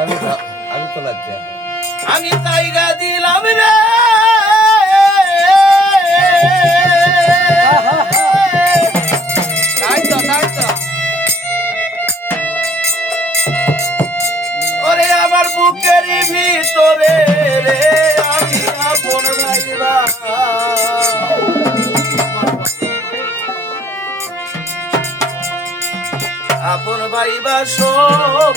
আমি আমি তো লাগছে আমি তাইরা দিলাম রে। আমার বুকের আমি আপন ভাইবা আপন ভাইবা সব